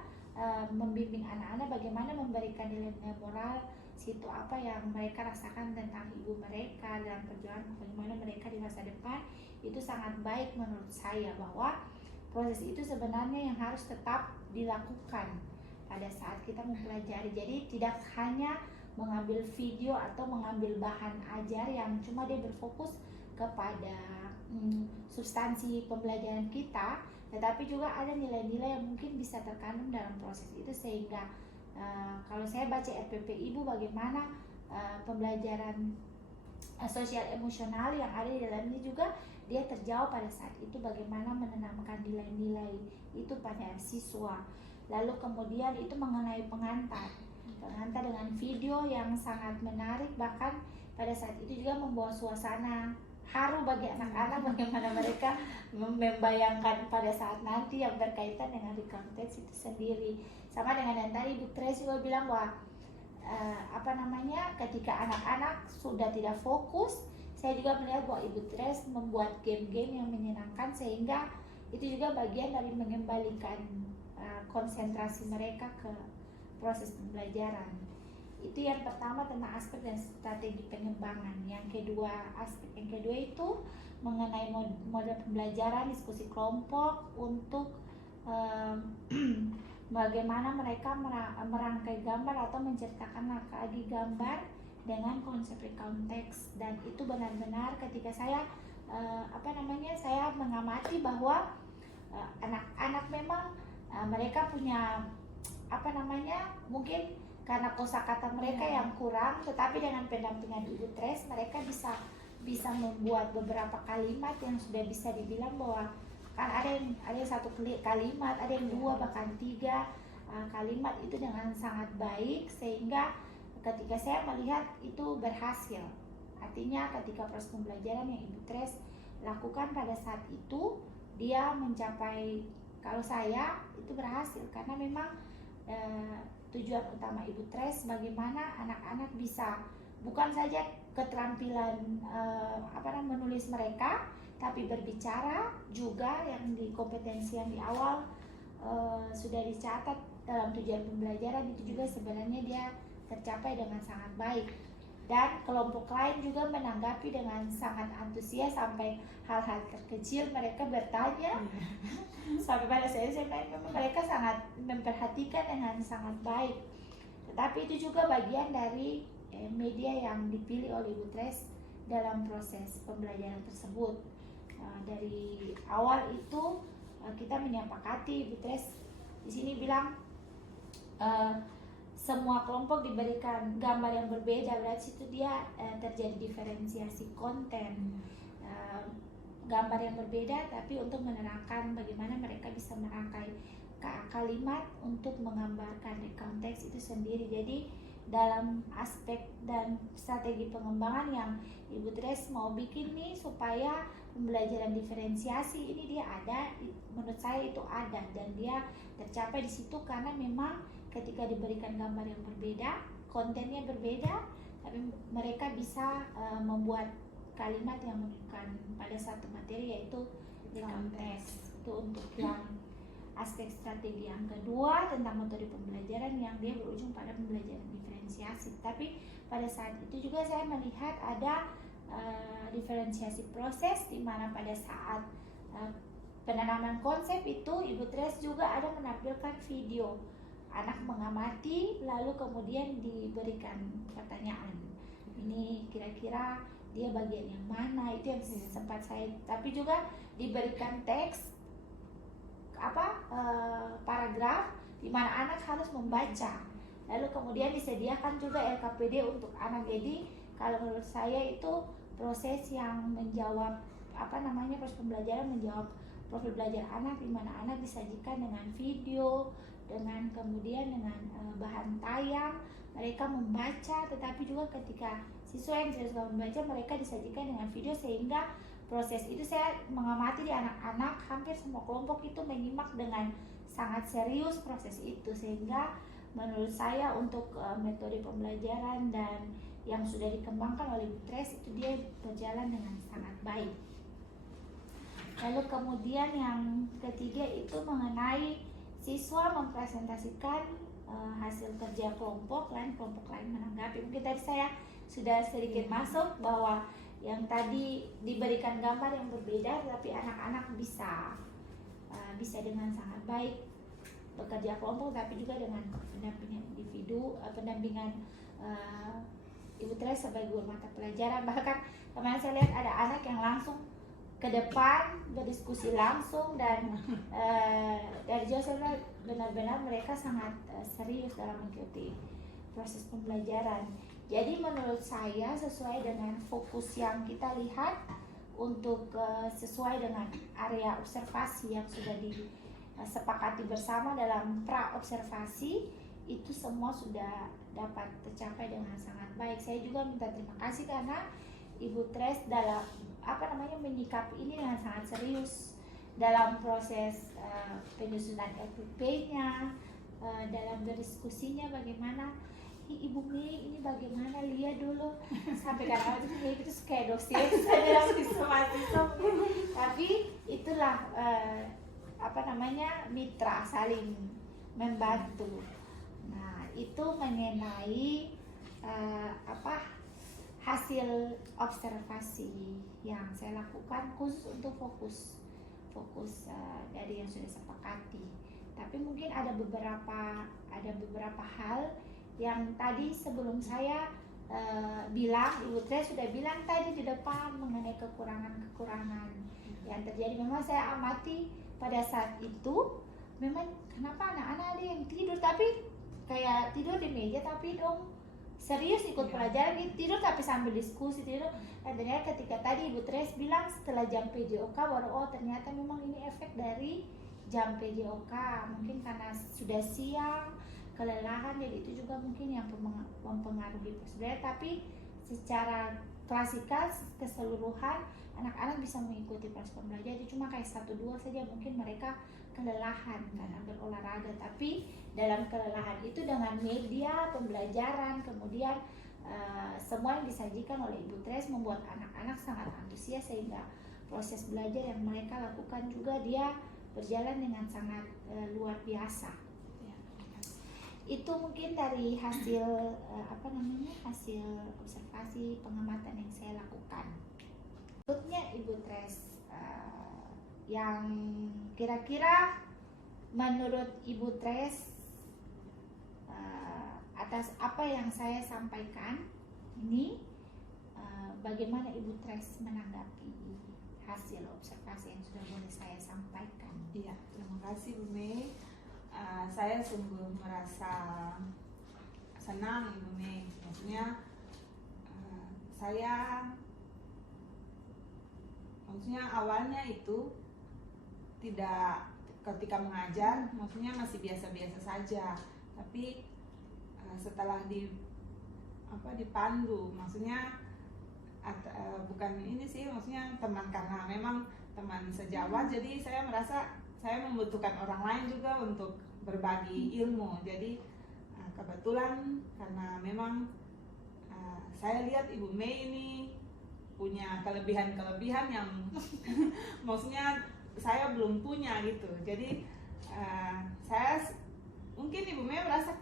membimbing anak-anak bagaimana memberikan nilai-nilai moral situ apa yang mereka rasakan tentang ibu mereka dalam perjuangan bagaimana mereka di masa depan. Itu sangat baik menurut saya bahwa proses itu sebenarnya yang harus tetap dilakukan pada saat kita mempelajari. Jadi tidak hanya mengambil video atau mengambil bahan ajar yang cuma dia berfokus kepada substansi pembelajaran kita, tetapi juga ada nilai-nilai yang mungkin bisa terkandung dalam proses itu, sehingga kalau saya baca RPP Ibu bagaimana pembelajaran sosial emosional yang ada di dalamnya juga dia terjawab pada saat itu bagaimana menanamkan nilai-nilai itu pada siswa. Lalu kemudian itu mengenai pengantar dengan video yang sangat menarik, bahkan pada saat itu juga membawa suasana haru bagi anak-anak bagaimana mereka membayangkan pada saat nanti yang berkaitan dengan recount text itu sendiri. Sama dengan yang tadi Ibu Tres juga bilang bahwa ketika anak-anak sudah tidak fokus, saya juga melihat bahwa Ibu Tres membuat game-game yang menyenangkan, sehingga itu juga bagian dari mengembalikan konsentrasi mereka ke proses pembelajaran. Itu yang pertama tentang aspek dan strategi pengembangan. Yang kedua itu mengenai model pembelajaran, diskusi kelompok untuk bagaimana mereka merangkai gambar atau menceritakan lagi gambar dengan konsep recount text. Dan itu benar-benar ketika saya saya mengamati bahwa anak-anak memang mereka punya mungkin karena kosakata mereka yang kurang, tetapi dengan pendampingan Ibu Tres mereka bisa membuat beberapa kalimat yang sudah bisa dibilang bahwa kan ada yang satu kalimat, ada yang dua bahkan tiga kalimat itu dengan sangat baik, sehingga ketika saya melihat itu berhasil. Artinya ketika proses pembelajaran yang Ibu Tres lakukan pada saat itu dia mencapai, kalau saya itu berhasil karena memang tujuan utama Ibu Tres bagaimana anak-anak bisa bukan saja keterampilan menulis mereka, tapi berbicara juga yang di kompetensi yang di awal sudah dicatat dalam tujuan pembelajaran itu juga sebenarnya dia tercapai dengan sangat baik. Dan kelompok lain juga menanggapi dengan sangat antusias, sampai hal-hal terkecil mereka bertanya sampai pada saya memang mereka sangat memperhatikan dengan sangat baik. Tetapi itu juga bagian dari media yang dipilih oleh Ibu Tres dalam proses pembelajaran tersebut. Dari awal itu kita menyepakati, Ibu Tres di sini bilang semua kelompok diberikan gambar yang berbeda, berarti itu dia terjadi diferensiasi konten, gambar yang berbeda, tapi untuk menerangkan bagaimana mereka bisa merangkai kalimat untuk menggambarkan recount text itu sendiri. Jadi dalam aspek dan strategi pengembangan yang Ibu Tres mau bikin nih supaya pembelajaran diferensiasi ini dia ada, menurut saya itu ada dan dia tercapai di situ karena memang ketika diberikan gambar yang berbeda, kontennya berbeda, tapi mereka bisa membuat kalimat yang menunjukkan pada satu materi yaitu recount text. Itu untuk yang aspek strategi yang kedua tentang metode pembelajaran yang dia berujung pada pembelajaran diferensiasi. Tapi pada saat itu juga saya melihat ada diferensiasi proses, di mana pada saat penanaman konsep itu Ibu Tres juga ada menampilkan video anak mengamati, lalu kemudian diberikan pertanyaan, ini kira-kira dia bagian yang mana, itu yang sempat saya, tapi juga diberikan teks paragraf di mana anak harus membaca, lalu kemudian disediakan juga LKPD untuk anak. Jadi kalau menurut saya itu proses yang menjawab proses pembelajaran menjawab profil belajar anak, di mana anak disajikan dengan video, dengan kemudian dengan bahan tayang, mereka membaca, tetapi juga ketika siswa yang tidak suka membaca, mereka disajikan dengan video, sehingga proses itu saya mengamati di anak-anak, hampir semua kelompok itu menyimak dengan sangat serius proses itu, sehingga menurut saya untuk metode pembelajaran dan yang sudah dikembangkan oleh Ibu Tres itu dia berjalan dengan sangat baik. Lalu kemudian yang ketiga itu mengenai siswa mempresentasikan hasil kerja kelompok lain menanggapi. Mungkin tadi saya sudah sedikit masuk bahwa yang tadi diberikan gambar yang berbeda, tapi anak-anak bisa dengan sangat baik bekerja kelompok, tapi juga dengan pendampingan individu, pendampingan Ibu Tres sebagai guru mata pelajaran. Bahkan kemarin saya lihat ada anak yang langsung ke depan berdiskusi langsung, dan dari jauh saya lihat benar-benar mereka sangat serius dalam mengikuti proses pembelajaran. Jadi menurut saya sesuai dengan fokus yang kita lihat, untuk sesuai dengan area observasi yang sudah disepakati bersama dalam pra observasi, itu semua sudah dapat tercapai dengan sangat baik. Saya juga minta terima kasih karena Ibu Tres dalam menyikapi ini dengan sangat serius dalam proses penyusunan LPP-nya, dalam berdiskusinya bagaimana Ibu Mei ini bagaimana, lihat dulu sampai kadang-kadang itu kayak dosen saja dalam siswa-siswa, tapi itulah mitra saling membantu. Nah itu mengenai hasil observasi yang saya lakukan khusus untuk fokus dari yang sudah sepakati. Tapi mungkin ada beberapa hal yang tadi sebelum saya bilang, Ibu Tres sudah bilang tadi di depan mengenai kekurangan yang terjadi. Memang saya amati pada saat itu, memang kenapa anak-anak ada yang tidur, tapi kayak tidur di meja tapi dong serius ikut pelajaran, tidur tapi sambil diskusi tidur. Dan ternyata ketika tadi Ibu Tres bilang setelah jam PJOK baru ternyata memang ini efek dari jam PJOK, mungkin karena sudah siang, kelelahan, jadi itu juga mungkin yang mempengaruhi persebaran. Tapi secara klasikal keseluruhan anak-anak bisa mengikuti proses pembelajaran, itu cuma kayak 1-2 saja mungkin mereka kelelahan karena berolahraga. Tapi dalam kelelahan itu dengan media pembelajaran, kemudian semua yang disajikan oleh Ibu Tres membuat anak-anak sangat antusias, sehingga proses belajar yang mereka lakukan juga dia berjalan dengan sangat luar biasa. Itu mungkin dari hasil hasil observasi pengamatan yang saya lakukan. Berikutnya Ibu Tres, yang kira-kira menurut Ibu Tres atas apa yang saya sampaikan ini, bagaimana Ibu Tres menanggapi hasil observasi yang sudah boleh saya sampaikan? Iya, terima kasih Bu Mei. Saya sungguh merasa senang Ibu Mei. Maksudnya awalnya itu tidak, ketika mengajar maksudnya masih biasa-biasa saja, tapi setelah dipandu, maksudnya bukan ini sih, maksudnya teman, karena memang teman sejawat, jadi saya merasa saya membutuhkan orang lain juga untuk berbagi ilmu. Jadi kebetulan karena memang saya lihat Ibu Mei ini punya kelebihan-kelebihan yang maksudnya saya belum punya gitu. Jadi saya mungkin Ibu Mei merasa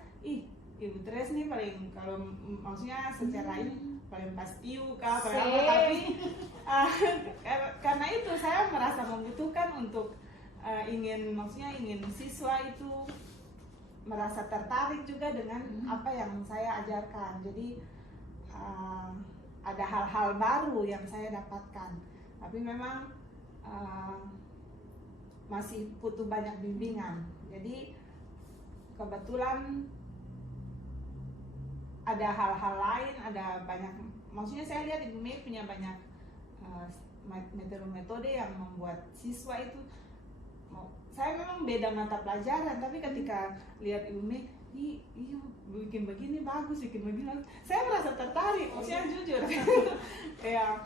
Ibu Tres nih paling, kalau maksudnya secara ini paling pasti kah paling apa, tapi karena itu saya merasa membutuhkan untuk ingin siswa itu merasa tertarik juga dengan apa yang saya ajarkan. Jadi ada hal-hal baru yang saya dapatkan, tapi memang masih butuh banyak bimbingan. Jadi kebetulan ada hal-hal lain, ada banyak, maksudnya saya lihat Ibu Mei punya banyak metode-metode yang membuat siswa itu, saya memang beda mata pelajaran, tapi ketika lihat Ibu Mei, iya bikin begini bagus, bikin begini bagus, saya merasa tertarik, maksudnya jujur kayak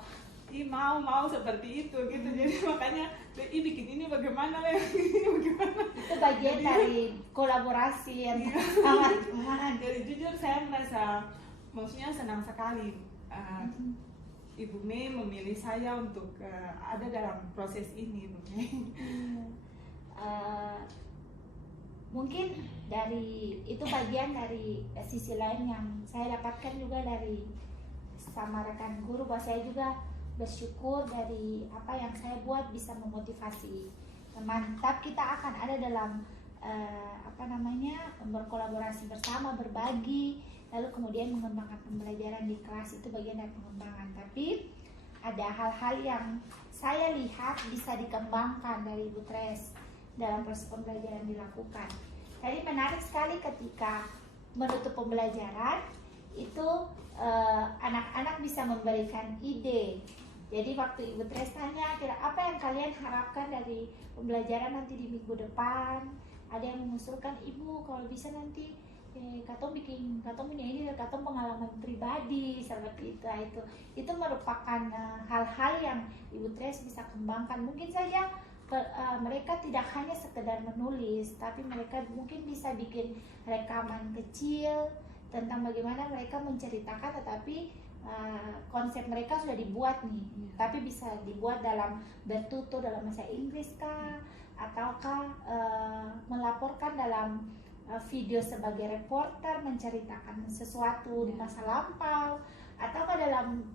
mau seperti itu gitu. Jadi makanya bikin ini bagaimana lah, bagaimana, Itu bagian dari kolaborasi yang sangat teman. jadi jujur saya merasa maksudnya senang sekali Ibu Mei memilih saya untuk ada dalam proses ini, Ibu Mei. Mungkin dari itu bagian dari sisi lain yang saya dapatkan juga dari sama rekan guru, bahwa saya juga bersyukur dari apa yang saya buat bisa memotivasi teman. Tapi kita akan ada dalam berkolaborasi bersama, berbagi, lalu kemudian mengembangkan pembelajaran di kelas, itu bagian dari pengembangan. Tapi ada hal-hal yang saya lihat bisa dikembangkan dari Ibu Tres dalam proses pembelajaran dilakukan. Tadi menarik sekali ketika menutup pembelajaran itu anak-anak bisa memberikan ide. Jadi waktu Ibu Tres tanya, kira apa yang kalian harapkan dari pembelajaran nanti di minggu depan? Ada yang mengusulkan, Ibu kalau bisa nanti katong punya ini, katong pengalaman pribadi seperti itu merupakan hal-hal yang Ibu Tres bisa kembangkan. Mungkin saja mereka tidak hanya sekedar menulis, tapi mereka mungkin bisa bikin rekaman kecil tentang bagaimana mereka menceritakan, tetapi konsep mereka sudah dibuat nih, tapi bisa dibuat dalam bertutur dalam bahasa Inggris kah, ataukah melaporkan dalam video sebagai reporter menceritakan sesuatu di masa lampau, ataukah dalam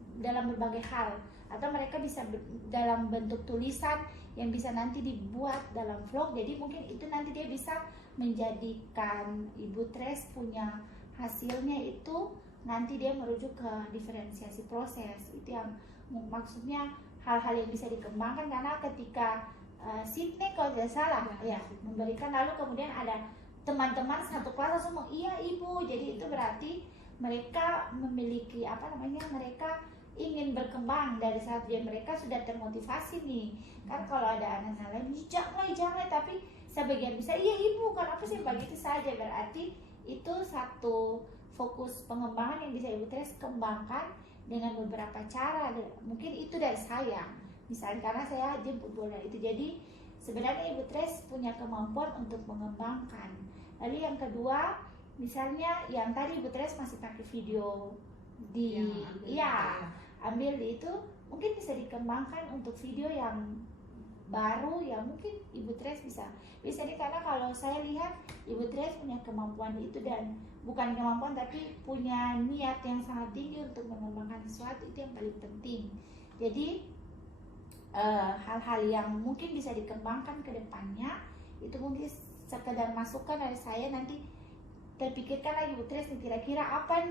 berbagai hal, atau mereka bisa dalam bentuk tulisan yang bisa nanti dibuat dalam vlog. Jadi mungkin itu nanti dia bisa menjadikan Ibu Tres punya hasilnya itu nanti dia merujuk ke diferensiasi proses. Itu yang maksudnya hal-hal yang bisa dikembangkan, karena ketika Sydney kalau tidak salah memberikan, lalu kemudian ada teman-teman satu kelas langsung iya Ibu, jadi itu berarti mereka memiliki mereka ingin berkembang dari saat mereka sudah termotivasi nih. Kan kalau ada anak-anak lain jangan, tapi sebagian bisa iya Ibu, kenapa sih begitu saja, berarti itu satu fokus pengembangan yang bisa Ibu Tres kembangkan dengan beberapa cara. Mungkin itu dari saya, misalnya karena saya jemput bola itu, jadi sebenarnya Ibu Tres punya kemampuan untuk mengembangkan. Lalu yang kedua, misalnya yang tadi Ibu Tres masih pakai video di ambil di itu, mungkin bisa dikembangkan untuk video yang baru yang mungkin Ibu Tres bisa nih, karena kalau saya lihat Ibu Tres punya kemampuan itu, dan bukan kemampuan tapi punya niat yang sangat tinggi untuk mengembangkan sesuatu, itu yang paling penting. Jadi hal-hal yang mungkin bisa dikembangkan ke depannya itu mungkin sekedar masukan dari saya. Nanti terpikirkan lagi Ibu Tres kira-kira apa,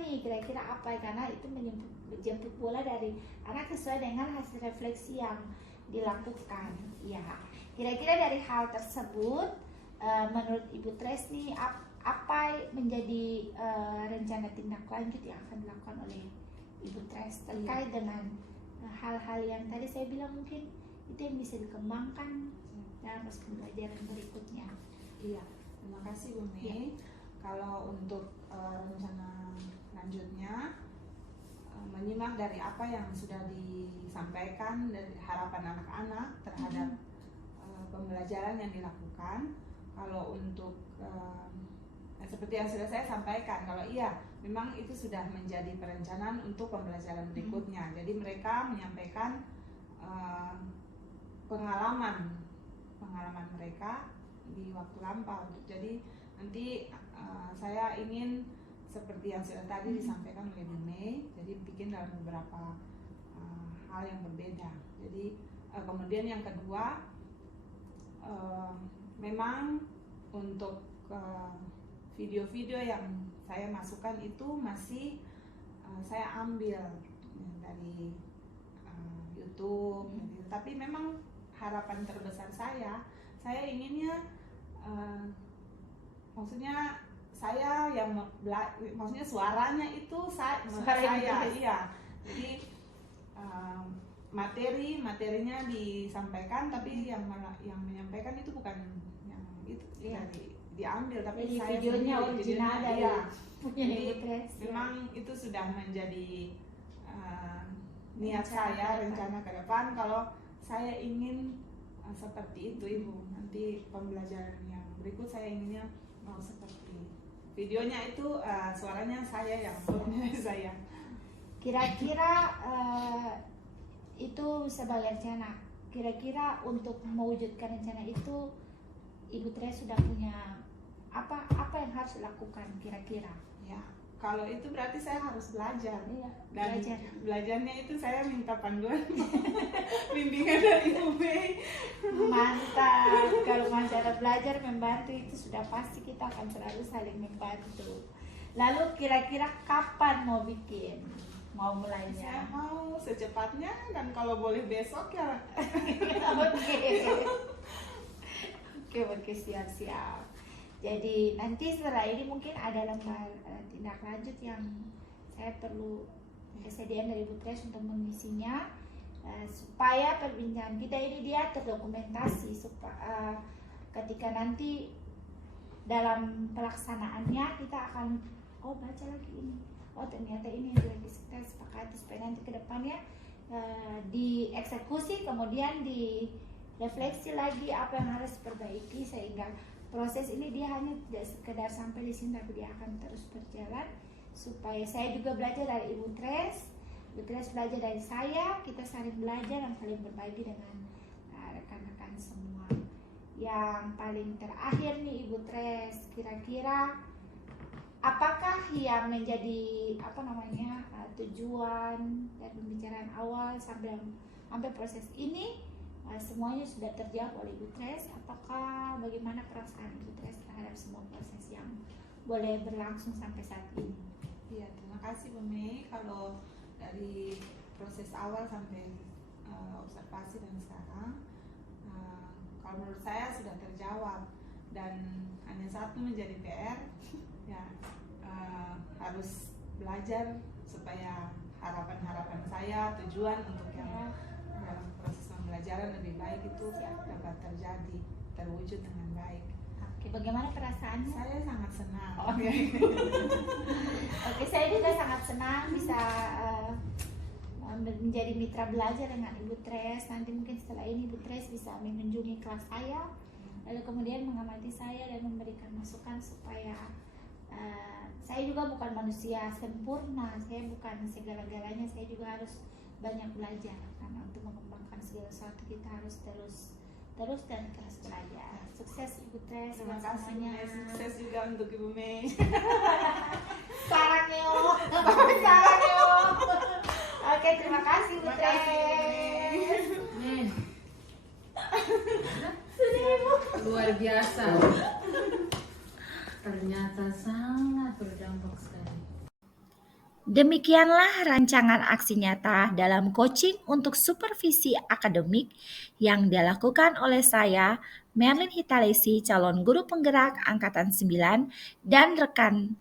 karena itu menjemput bola dari anak sesuai dengan hasil refleksi yang dilakukan. Ya, kira-kira dari hal tersebut menurut Ibu Tres nih apa menjadi rencana tindak lanjut yang akan dilakukan oleh Ibu Tres terkait dengan hal-hal yang tadi saya bilang, mungkin itu yang bisa dikembangkan dalam proses pembelajaran berikutnya. Iya, terima kasih Bu Mei. Kalau untuk rencana lanjutnya, menyimak dari apa yang sudah disampaikan dari harapan anak-anak terhadap pembelajaran yang dilakukan. Kalau untuk seperti yang sudah saya sampaikan, kalau memang itu sudah menjadi perencanaan untuk pembelajaran berikutnya. Jadi mereka menyampaikan pengalaman mereka di waktu lampau. Jadi nanti saya ingin seperti yang sudah tadi disampaikan oleh Bu Mei, jadi bikin dalam beberapa hal yang berbeda. Jadi kemudian yang kedua, memang untuk video-video yang saya masukkan itu masih saya ambil dari YouTube, tapi memang harapan terbesar saya inginnya maksudnya saya yang maksudnya suaranya itu saya iya. Jadi materinya disampaikan, tapi yang menyampaikan itu bukan yang itu diambil, tapi jadi saya videonya sendiri, original dari iya. punya Jadi Ibu Tres. memang itu sudah menjadi niat Rencana saya, ke depan. rencana ke depan kalau saya ingin seperti itu Ibu. Nanti pembelajaran yang berikut saya inginnya mau seperti videonya itu suaranya saya yang saya. Kira-kira itu sebagai rencana. Kira-kira untuk mewujudkan rencana itu Ibu Tres sudah punya apa yang harus dilakukan kira-kira? Ya, kalau itu berarti saya harus belajar. Iya, Dan belajar. belajarnya itu saya minta panduan bimbingan dari Ibu Mei. Mantap. Kalau masalah belajar membantu itu sudah pasti kita akan selalu saling membantu. Lalu kira-kira kapan mau bikin? Mau Saya mulainya? mau secepatnya, dan kalau boleh besok ya. Oke, siap-siap. Jadi nanti setelah ini mungkin ada lembar tindak lanjut yang saya perlu kesediaan dari Bu Tres untuk mengisinya, supaya perbincangan kita ini dia terdokumentasi supaya ketika nanti dalam pelaksanaannya kita akan baca lagi ini, ternyata ini yang lagi kita sepakati, supaya nanti kedepannya dieksekusi, kemudian direfleksi lagi apa yang harus diperbaiki, sehingga proses ini dia hanya tidak sekedar sampai di sini, tapi dia akan terus berjalan, supaya saya juga belajar dari Ibu Tres, Ibu Tres belajar dari saya, kita saling belajar dan saling berbagi dengan rekan-rekan semua. Yang paling terakhir nih Ibu Tres, kira-kira apakah yang menjadi tujuan dan pembicaraan awal sampai proses ini semuanya sudah terjawab oleh Ibu Tres? Apakah bagaimana perasaan Ibu Tres terhadap semua proses yang boleh berlangsung sampai saat ini? Iya, terima kasih Bu Mei. Kalau dari proses awal sampai observasi dan sekarang, kalau menurut saya sudah terjawab, dan hanya satu menjadi PR, ya harus belajar supaya harapan-harapan saya, tujuan untuk yang dalam proses pembelajaran lebih baik itu dapat terjadi, terwujud dengan baik. Oke, bagaimana perasaannya? Saya sangat senang. Oke, saya juga sangat senang bisa menjadi mitra belajar dengan Ibu Tres. Nanti mungkin setelah ini Ibu Tres bisa mengunjungi kelas saya, lalu kemudian mengamati saya dan memberikan masukan supaya saya juga bukan manusia sempurna, saya bukan segala-galanya, saya juga harus banyak belajar, karena untuk mengembangkan segala sesuatu kita harus terus dan terus belajar. Sukses Ibu Tres. Terima kasih Bu Mei. Sukses juga untuk Ibu Mei. Sarang yo. Sarang yo. Oke, terima kasih Bu Terima kasih, Bu Tres. Mei. Luar biasa. Ternyata sangat berdampak sekali. Demikianlah rancangan aksi nyata dalam coaching untuk supervisi akademik yang dilakukan oleh saya, Merlin Hitalesi, calon guru penggerak Angkatan 9, dan rekan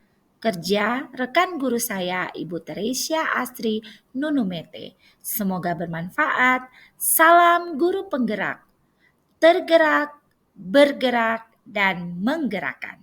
guru saya, Ibu Teresia Astri Nunumete. Semoga bermanfaat. Salam guru penggerak, tergerak, bergerak, dan menggerakkan.